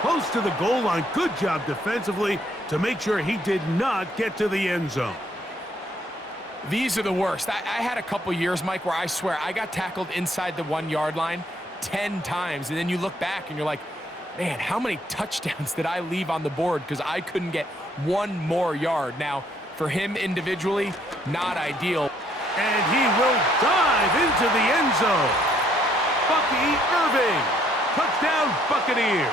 close to the goal line. Good job defensively to make sure he did not get to the end zone. These are the worst. I had a couple years, Mike, where I swear I got tackled inside the 1-yard line 10 times, and then you look back and you're like, man, how many touchdowns did I leave on the board because I couldn't get one more yard? Now, for him individually, not ideal. And he will dive into the end zone. Bucky Irving, touchdown Buccaneers.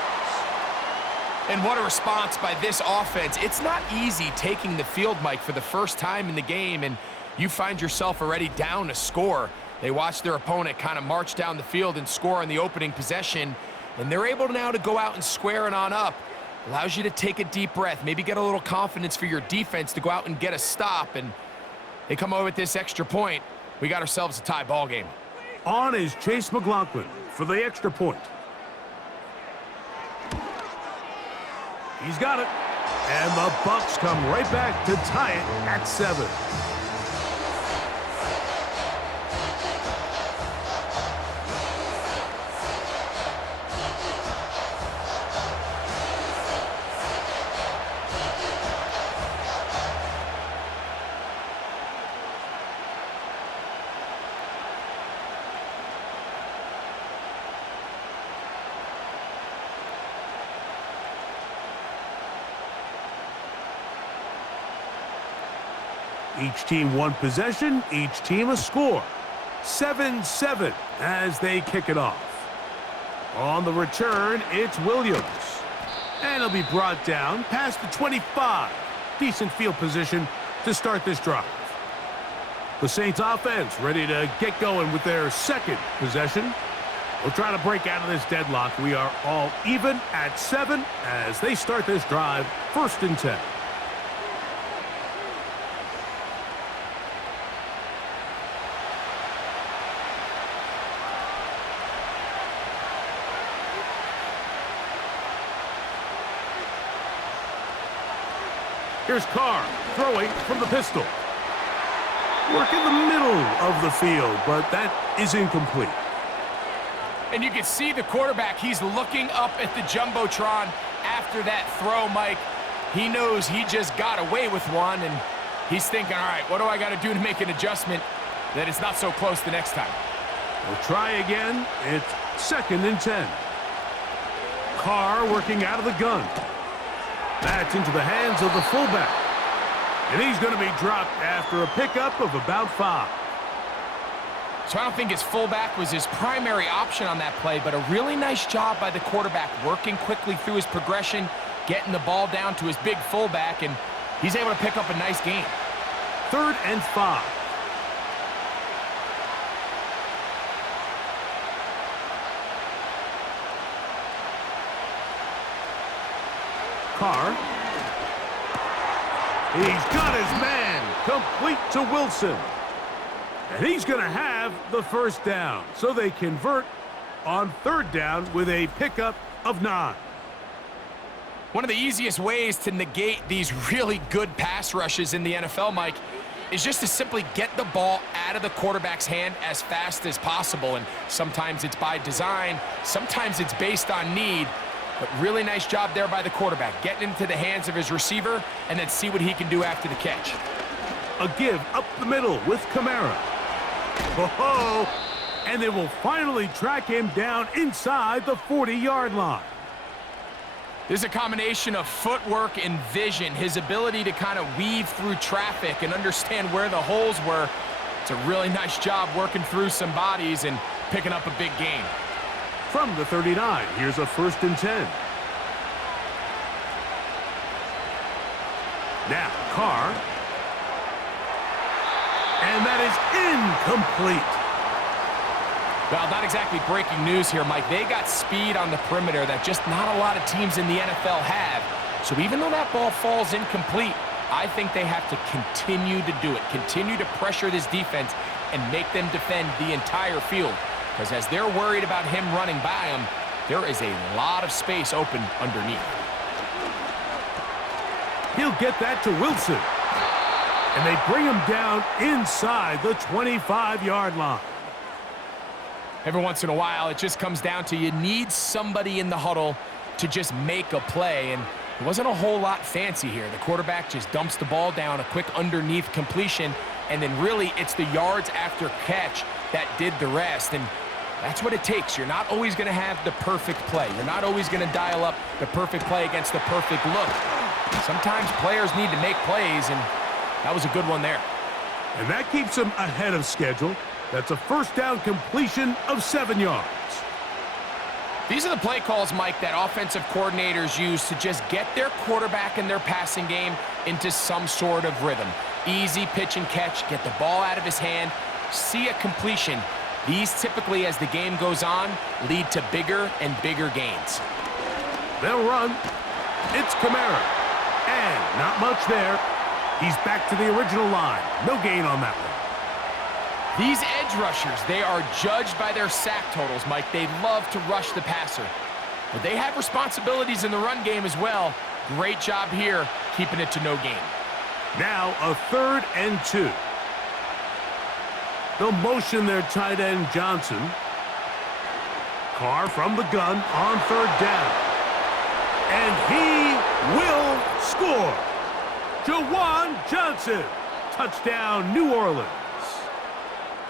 And what a response by this offense. It's not easy taking the field, Mike, for the first time in the game, and you find yourself already down a score. They watch their opponent kind of march down the field and score on the opening possession, and they're able now to go out and square it on up. Allows you to take a deep breath, maybe get a little confidence for your defense to go out and get a stop, and they come over with this extra point. We got ourselves a tie ball game. On is Chase McLaughlin for the extra point. He's got it. And the Bucs come right back to tie it at 7. Each team one possession, each team a score. 7-7 as they kick it off. On the return, it's Williams. And he'll be brought down past the 25. Decent field position to start this drive. The Saints offense ready to get going with their second possession. We'll try to break out of this deadlock. We are all even at 7 as they start this drive, 1st and 10. Here's Carr throwing from the pistol. Work in the middle of the field, but that is incomplete. And you can see the quarterback, he's looking up at the Jumbotron after that throw, Mike. He knows he just got away with one, and he's thinking, all right, what do I got to do to make an adjustment that it's not so close the next time? We'll try again. It's 2nd and 10. Carr working out of the gun. That's into the hands of the fullback. And he's going to be dropped after a pickup of about 5. So I don't think his fullback was his primary option on that play, but a really nice job by the quarterback working quickly through his progression, getting the ball down to his big fullback, and he's able to pick up a nice gain. 3rd and 5. Carr. He's got his man complete to Wilson. And he's going to have the 1st down. So they convert on 3rd down with a pickup of 9. One of the easiest ways to negate these really good pass rushes in the NFL, Mike, is just to simply get the ball out of the quarterback's hand as fast as possible. And sometimes it's by design, sometimes it's based on need. But really nice job there by the quarterback, getting into the hands of his receiver and then see what he can do after the catch. A give up the middle with Kamara. Oh, and they will finally track him down inside the 40-yard line. This is a combination of footwork and vision, his ability to kind of weave through traffic and understand where the holes were. It's a really nice job working through some bodies and picking up a big gain. From the 39, here's a 1st and 10. Now, Carr. And that is incomplete. Well, not exactly breaking news here, Mike. They got speed on the perimeter that just not a lot of teams in the NFL have. So even though that ball falls incomplete, I think they have to continue to do it, continue to pressure this defense and make them defend the entire field. Because as they're worried about him running by them, there is a lot of space open underneath. He'll get that to Wilson. And they bring him down inside the 25-yard line. Every once in a while, it just comes down to you need somebody in the huddle to just make a play, and it wasn't a whole lot fancy here. The quarterback just dumps the ball down, a quick underneath completion, and then really it's the yards after catch that did the rest. And that's what it takes. You're not always going to have the perfect play. You're not always going to dial up the perfect play against the perfect look. Sometimes players need to make plays, and that was a good one there. And that keeps them ahead of schedule. That's a first down completion of 7 yards. These are the play calls, Mike, that offensive coordinators use to just get their quarterback and their passing game into some sort of rhythm. Easy pitch and catch, get the ball out of his hand, see a completion. These typically, as the game goes on, lead to bigger and bigger gains. They'll run. It's Kamara. And not much there. He's back to the original line. No gain on that one. These edge rushers, they are judged by their sack totals, Mike. They love to rush the passer. But they have responsibilities in the run game as well. Great job here, keeping it to no gain. Now a 3rd and 2. They'll motion their tight end Johnson. Carr from the gun on 3rd down. And he will score. Jawan Johnson. Touchdown, New Orleans.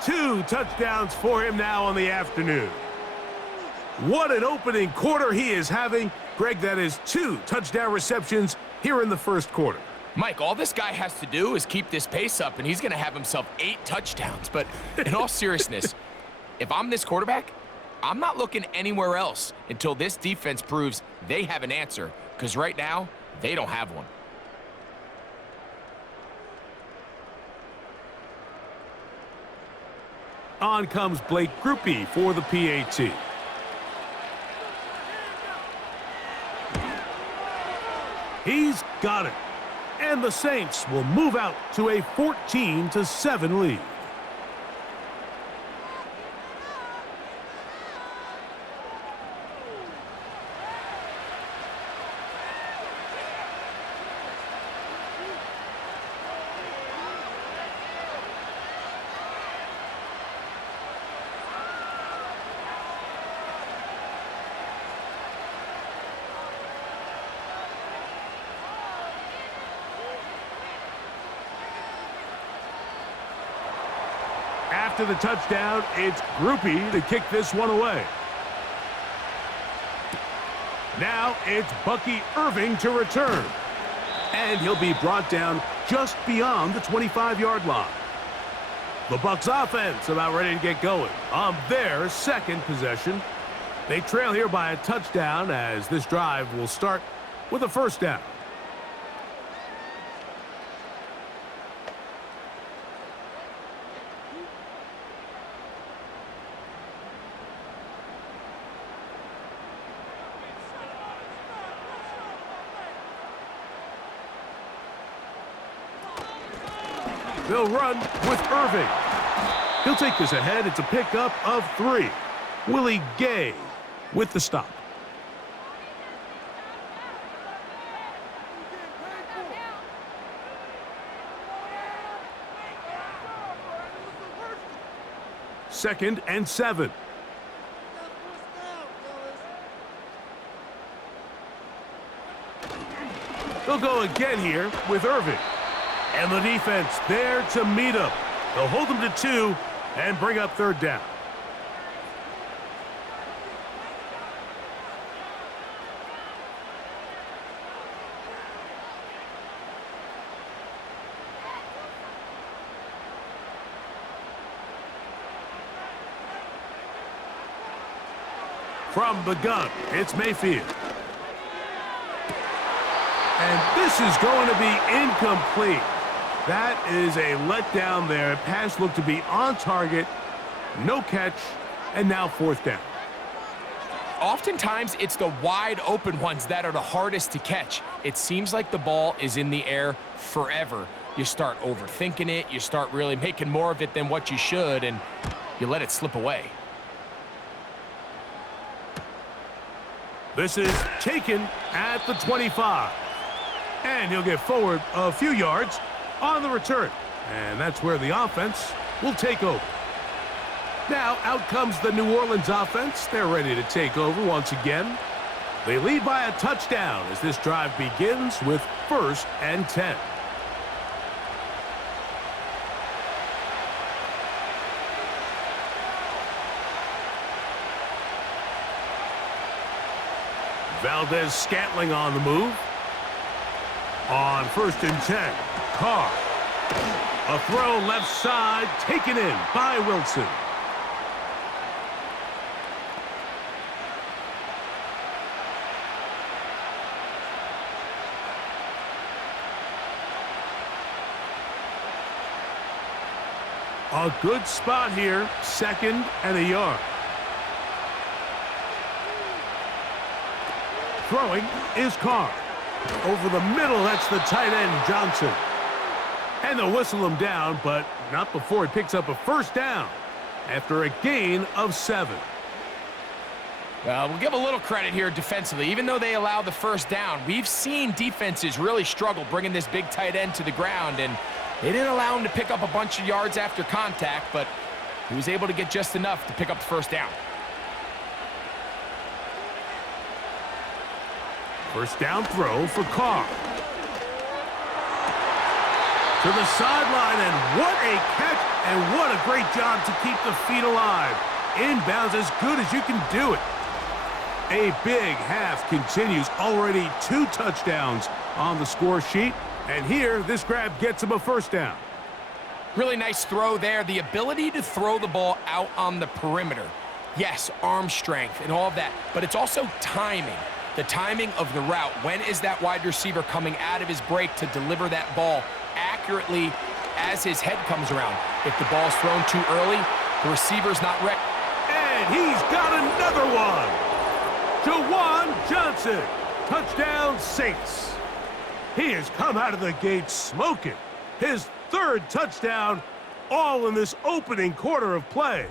2 touchdowns for him now on the afternoon. What an opening quarter he is having. Greg, that is 2 touchdown receptions here in the first quarter. Mike, all this guy has to do is keep this pace up, and he's going to have himself 8 touchdowns. But in all seriousness, if I'm this quarterback, I'm not looking anywhere else until this defense proves they have an answer, because right now, they don't have one. On comes Blake Grupe for the PAT. He's got it. And the Saints will move out to a 14-7 lead. After the touchdown, it's Grupe to kick this one away. Now it's Bucky Irving to return. And he'll be brought down just beyond the 25-yard line. The Bucs offense about ready to get going on their second possession. They trail here by a touchdown as this drive will start with a first down. They'll run with Irving. He'll take this ahead. It's a pickup of 3. Willie Gay with the stop. Second and 7. They'll go again here with Irving. And the defense there to meet him. They'll hold them to 2 and bring up 3rd down. From the gun, it's Mayfield. And this is going to be incomplete. That is a letdown there. Pass looked to be on target. No catch. And now 4th down. Oftentimes, it's the wide open ones that are the hardest to catch. It seems like the ball is in the air forever. You start overthinking it. You start really making more of it than what you should, and you let it slip away. This is taken at the 25. And he'll get forward a few yards on the return. And that's where the offense will take over. Now out comes the New Orleans offense. They're ready to take over once again. They lead by a touchdown as this drive begins with 1st and 10. Valdez-Scantling on the move. On 1st and 10, Carr. A throw left side, taken in by Wilson. A good spot here, 2nd and a yard. Throwing is Carr. Over the middle, that's the tight end, Johnson. And they'll whistle him down, but not before he picks up a 1st down after a gain of 7. We'll give a little credit here defensively. Even though they allowed the 1st down, we've seen defenses really struggle bringing this big tight end to the ground, and they didn't allow him to pick up a bunch of yards after contact, but he was able to get just enough to pick up the 1st down. 1st down throw for Carr. To the sideline, and what a catch, and what a great job to keep the feet alive. Inbounds as good as you can do it. A big half continues. Already 2 touchdowns on the score sheet. And here, this grab gets him a 1st down. Really nice throw there. The ability to throw the ball out on the perimeter. Yes, arm strength and all of that, but it's also timing. The timing of the route. When is that wide receiver coming out of his break to deliver that ball accurately as his head comes around? If the ball's thrown too early, the receiver's not ready. And he's got another one. Jawan Johnson. Touchdown, Saints. He has come out of the gate smoking. His 3rd touchdown, all in this opening quarter of play.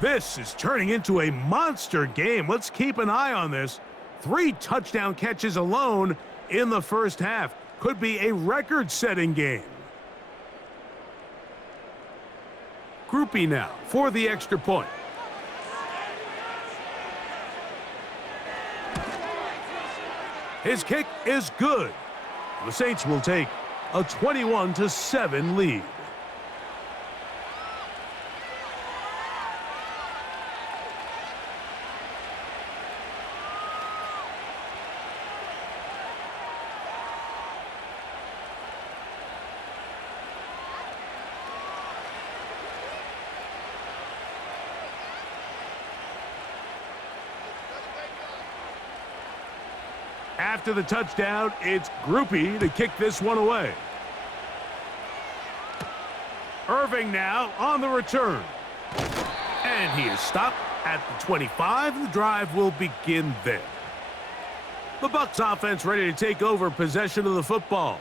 This is turning into a monster game. Let's keep an eye on this. 3 touchdown catches alone in the 1st half. Could be a record-setting game. Groupie now for the extra point. His kick is good. The Saints will take a 21-7 lead. After the touchdown, it's Groupie to kick this one away. Irving now on the return. And he is stopped at the 25. The drive will begin there. The Bucs offense ready to take over possession of the football.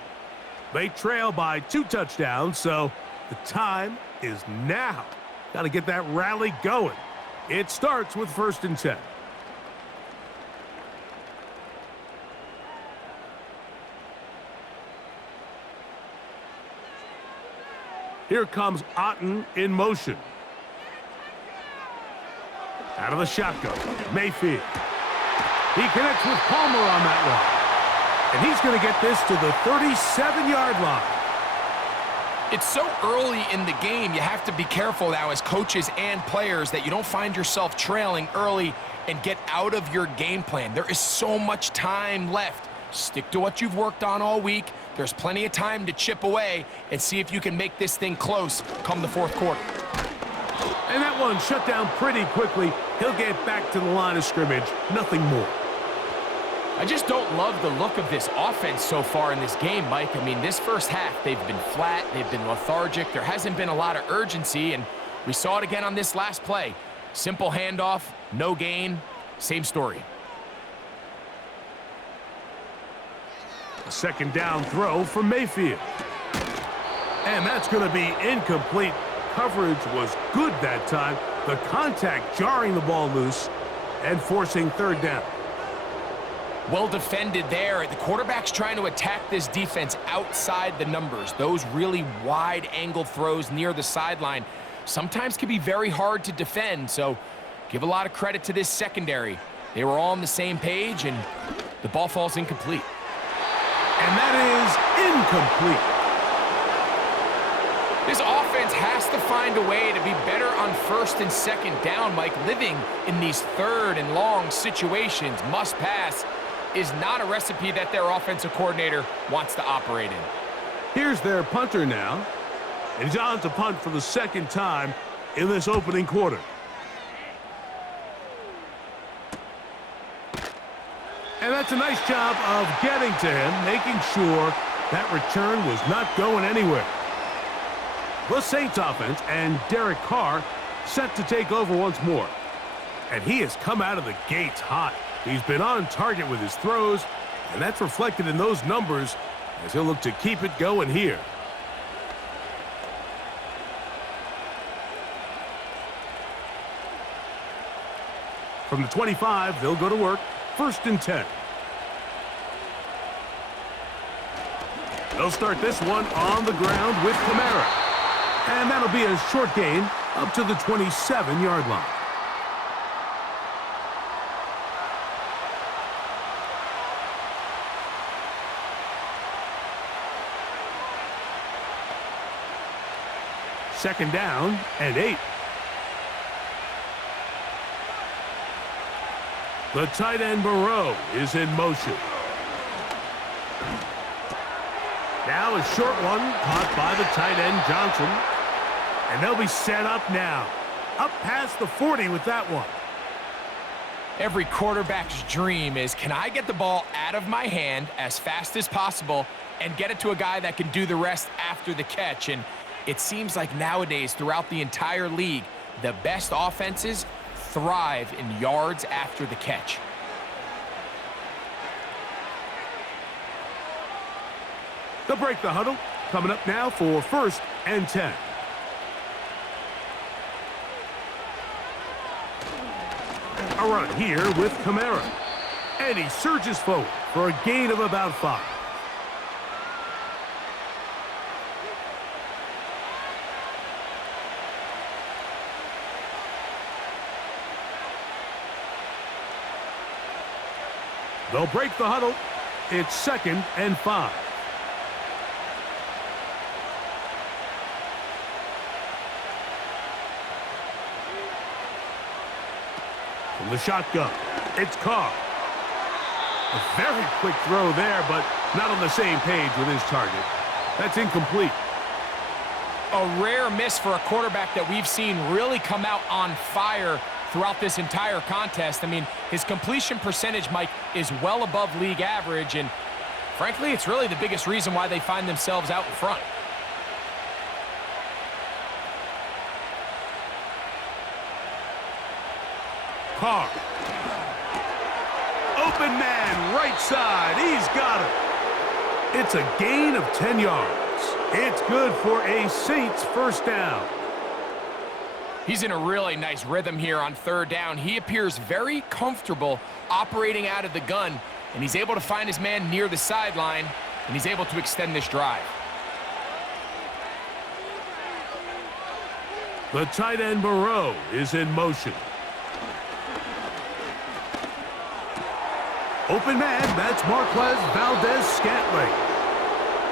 They trail by 2 touchdowns, so the time is now. Got to get that rally going. It starts with 1st and 10. Here comes Otten in motion. Out of the shotgun, Mayfield. He connects with Palmer on that one. And he's going to get this to the 37-yard line. It's so early in the game, you have to be careful now as coaches and players that you don't find yourself trailing early and get out of your game plan. There is so much time left. Stick to what you've worked on all week. There's plenty of time to chip away and see if you can make this thing close come the 4th quarter. And that one shut down pretty quickly. He'll get back to the line of scrimmage. Nothing more. I just don't love the look of this offense so far in this game, Mike. I mean, this 1st half, they've been flat. They've been lethargic. There hasn't been a lot of urgency, and we saw it again on this last play. Simple handoff, no gain, same story. A 2nd down throw from Mayfield. And that's going to be incomplete. Coverage was good that time. The contact jarring the ball loose and forcing 3rd down. Well defended there. The quarterback's trying to attack this defense outside the numbers. Those really wide angle throws near the sideline sometimes can be very hard to defend, so give a lot of credit to this secondary. They were all on the same page, and the ball falls incomplete. And that is incomplete. This offense has to find a way to be better on first and second down, Mike. Living in these third and long situations, must pass, is not a recipe that their offensive coordinator wants to operate in. Here's their punter now. And he's on to punt for the second time in this opening quarter. And that's a nice job of getting to him, making sure that return was not going anywhere. The Saints offense and Derek Carr set to take over once more. And he has come out of the gates hot. He's been on target with his throws, and that's reflected in those numbers as he'll look to keep it going here. From the 25, they'll go to work. 1st and 10. They'll start this one on the ground with Kamara. And that'll be a short gain up to the 27-yard line. Second down and 8. The tight end Moreau is in motion. Now a short one caught by the tight end Johnson. And they'll be set up now. Up past the 40 with that one. Every quarterback's dream is, can I get the ball out of my hand as fast as possible and get it to a guy that can do the rest after the catch? And it seems like nowadays throughout the entire league, the best offenses thrive in yards after the catch. They'll break the huddle. Coming up now for 1st and 10. A run here with Kamara. And he surges forward for a gain of about 5. They'll break the huddle. It's 2nd and 5. From the shotgun, it's Carr. A very quick throw there, but not on the same page with his target. That's incomplete. A rare miss for a quarterback that we've seen really come out on fire throughout this entire contest. I mean, his completion percentage, Mike, is well above league average, and frankly, it's really the biggest reason why they find themselves out in front. Carr. Open man, right side. He's got it. It's a gain of 10 yards. It's good for a Saints first down. He's in a really nice rhythm here on 3rd down. He appears very comfortable operating out of the gun, and he's able to find his man near the sideline, and he's able to extend this drive. The tight end Moreau is in motion. Open man, that's Marquez Valdez-Scantling.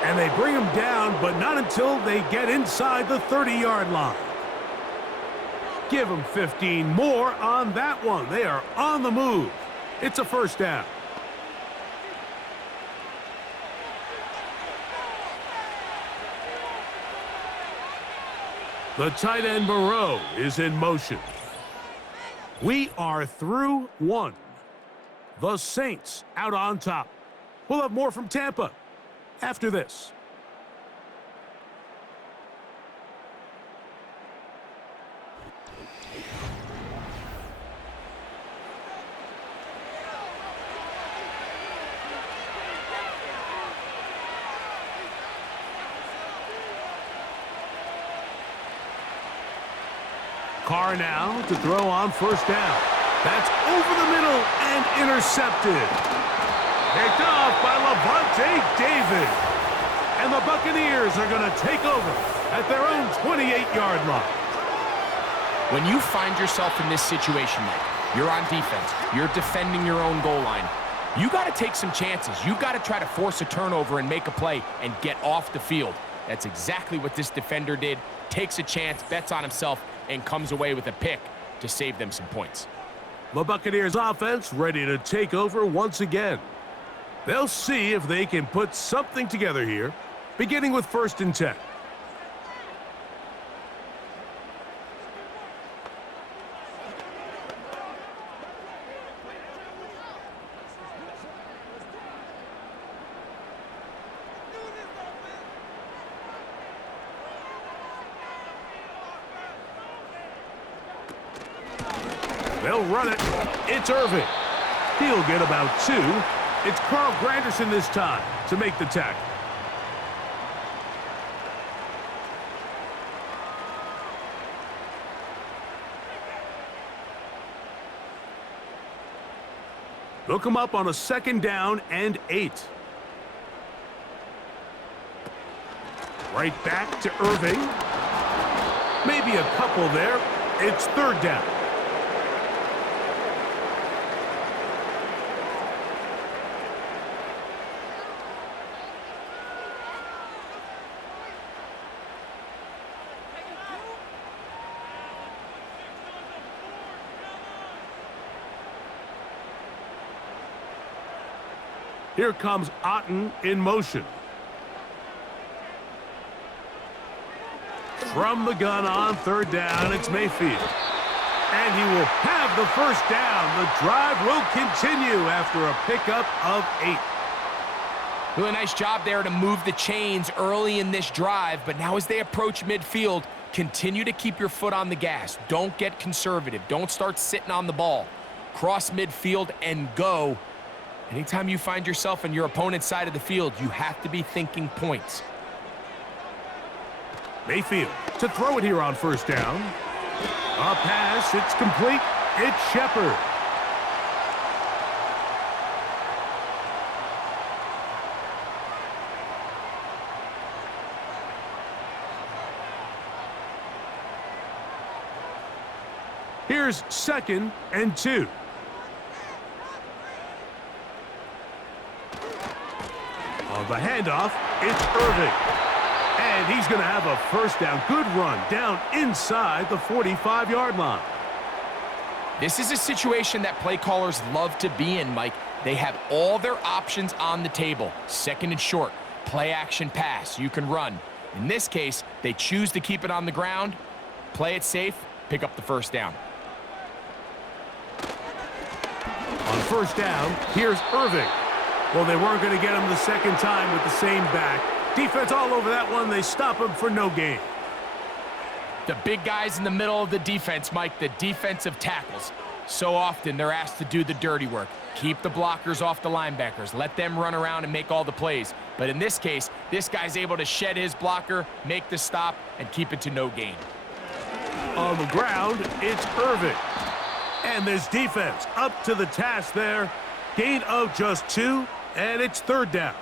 And they bring him down, but not until they get inside the 30-yard line. Give them 15 more on that one. They are on the move. It's a first down. The tight end Moreau is in motion. We are through 1. The Saints out on top. We'll have more from Tampa after this. Carr now to throw on 1st down. That's over the middle and intercepted. Picked off by Levante David. And the Buccaneers are going to take over at their own 28-yard line. When you find yourself in this situation, Mike, You're on defense. You're defending your own goal line. You got to take some chances. You got to try to force a turnover and make a play and get off the field. That's exactly what this defender did. Takes a chance, bets on himself, and comes away with a pick to save them some points. The Buccaneers offense ready to take over once again. They'll see if they can put something together here, beginning with 1st and 10. They'll run it. It's Irving. He'll get about 2. It's Carl Granderson this time to make the tackle. They'll come up on a 2nd down and 8. Right back to Irving. Maybe a couple there. It's 3rd down. Here comes Otten in motion. From the gun on 3rd down, it's Mayfield. And he will have the 1st down. The drive will continue after a pickup of 8. Really nice job there to move the chains early in this drive, but now as they approach midfield, continue to keep your foot on the gas. Don't get conservative. Don't start sitting on the ball. Cross midfield and go. Anytime you find yourself on your opponent's side of the field, you have to be thinking points. Mayfield to throw it here on 1st down. A pass, it's complete. It's Shepard. Here's 2nd and 2. On the handoff, it's Irving. And he's going to have a 1st down. Good run down inside the 45-yard line. This is a situation that play callers love to be in, Mike. They have all their options on the table. 2nd and short, play action pass. You can run. In this case, they choose to keep it on the ground, play it safe, pick up the 1st down. On 1st down, here's Irving. Well, they weren't going to get him the 2nd time with the same back. Defense all over that one. They stop him for no gain. The big guys in the middle of the defense, Mike, the defensive tackles. So often they're asked to do the dirty work. Keep the blockers off the linebackers. Let them run around and make all the plays. But in this case, this guy's able to shed his blocker, make the stop, and keep it to no gain. On the ground, it's Irving. And this defense up to the task there. Gain of just 2, and it's 3rd down.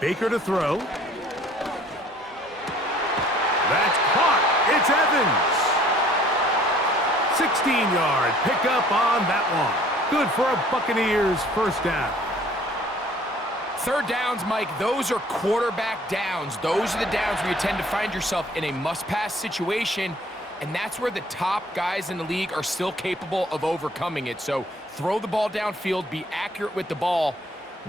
Baker to throw. That's caught. It's Evans. 16-yard pickup on that one. Good for a Buccaneers 1st down. 3rd downs, Mike, those are quarterback downs. Those are the downs where you tend to find yourself in a must-pass situation, and that's where the top guys in the league are still capable of overcoming it. So throw the ball downfield, be accurate with the ball.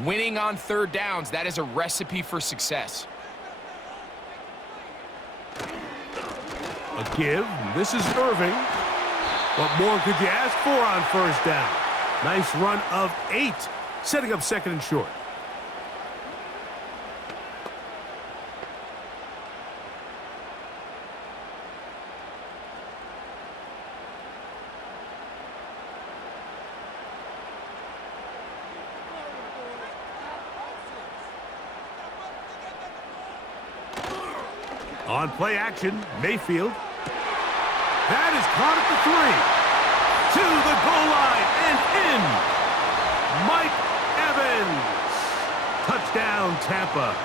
Winning on 3rd downs, that is a recipe for success. A give. This is Irving. What more could you ask for on 1st down? Nice run of 8, setting up 2nd and short. On play action, Mayfield. That is caught at the 3. To the goal line and in. Mike Evans. Touchdown, Tampa.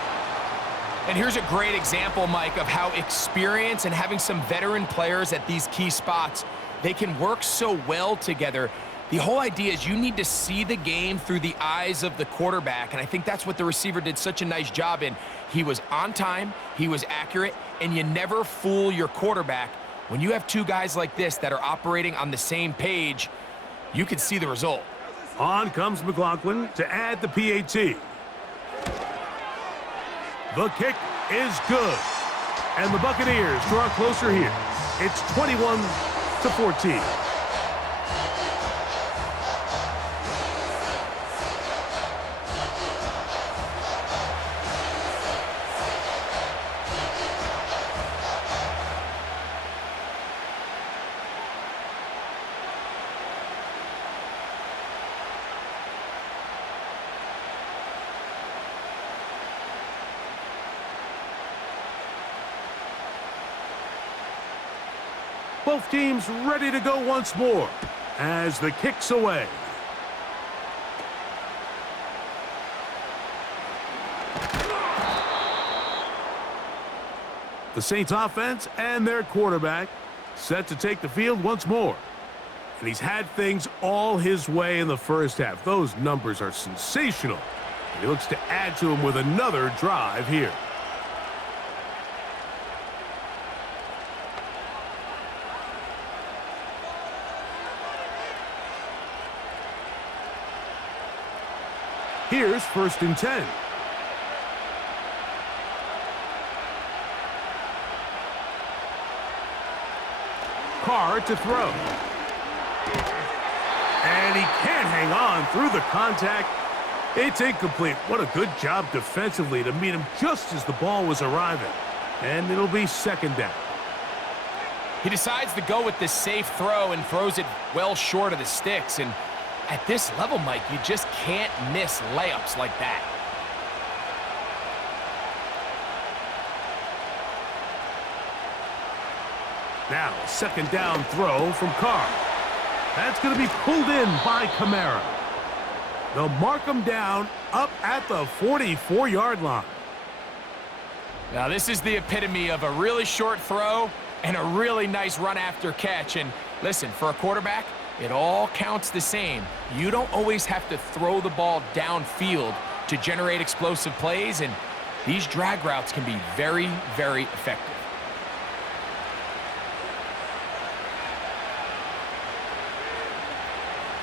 And here's a great example, Mike, of how experience and having some veteran players at these key spots, they can work so well together. The whole idea is you need to see the game through the eyes of the quarterback, and I think that's what the receiver did such a nice job in. He was on time, he was accurate, and you never fool your quarterback. When you have two guys like this that are operating on the same page, you can see the result. On comes McLaughlin to add the PAT. The kick is good. And the Buccaneers draw closer here. It's 21-14. Both teams ready to go once more as the kick's away. The Saints offense and their quarterback set to take the field once more. And he's had things all his way in the first half. Those numbers are sensational. And he looks to add to them with another drive here. Here's 1st and 10. Carr to throw. And he can't hang on through the contact. It's incomplete. What a good job defensively to meet him just as the ball was arriving. And it'll be 2nd down. He decides to go with this safe throw and throws it well short of the sticks. And at this level, Mike, you just can't miss layups like that. Now, a 2nd down throw from Carr. That's going to be pulled in by Kamara. They'll mark him down up at the 44-yard line. Now, this is the epitome of a really short throw and a really nice run after catch. And listen, for a quarterback, it all counts the same. You don't always have to throw the ball downfield to generate explosive plays, and these drag routes can be very, very effective.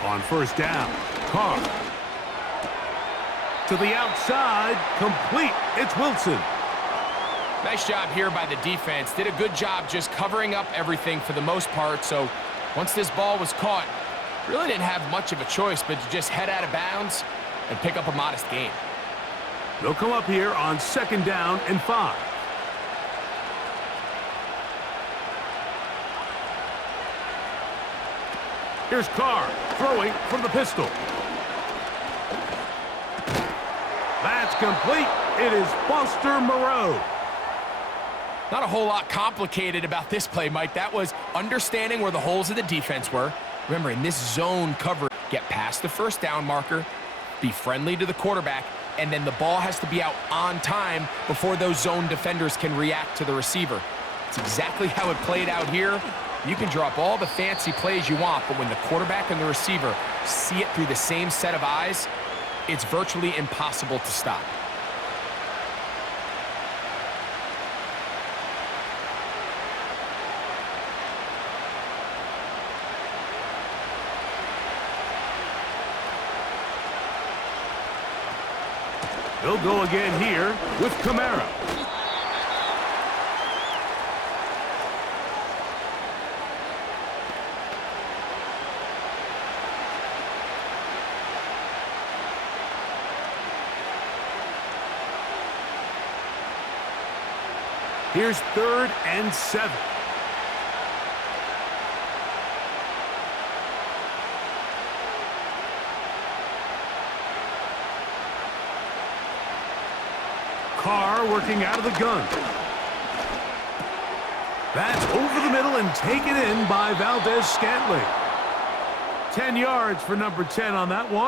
On 1st down, Carr. To the outside, complete. It's Wilson. Nice job here by the defense. Did a good job just covering up everything for the most part. So once this ball was caught, really didn't have much of a choice but to just head out of bounds and pick up a modest gain. They'll come up here on 2nd down and 5. Here's Carr throwing from the pistol. That's complete. It is Foster Moreau. Not a whole lot complicated about this play, Mike. That was understanding where the holes of the defense were. Remember, in this zone coverage, get past the 1st down marker, be friendly to the quarterback, and then the ball has to be out on time before those zone defenders can react to the receiver. It's exactly how it played out here. You can draw up all the fancy plays you want, but when the quarterback and the receiver see it through the same set of eyes, it's virtually impossible to stop. They'll go again here with Kamara. Here's 3rd and 7. Carr working out of the gun. That's over the middle and taken in by Valdez Scantling. 10 yards for number 10 on that one.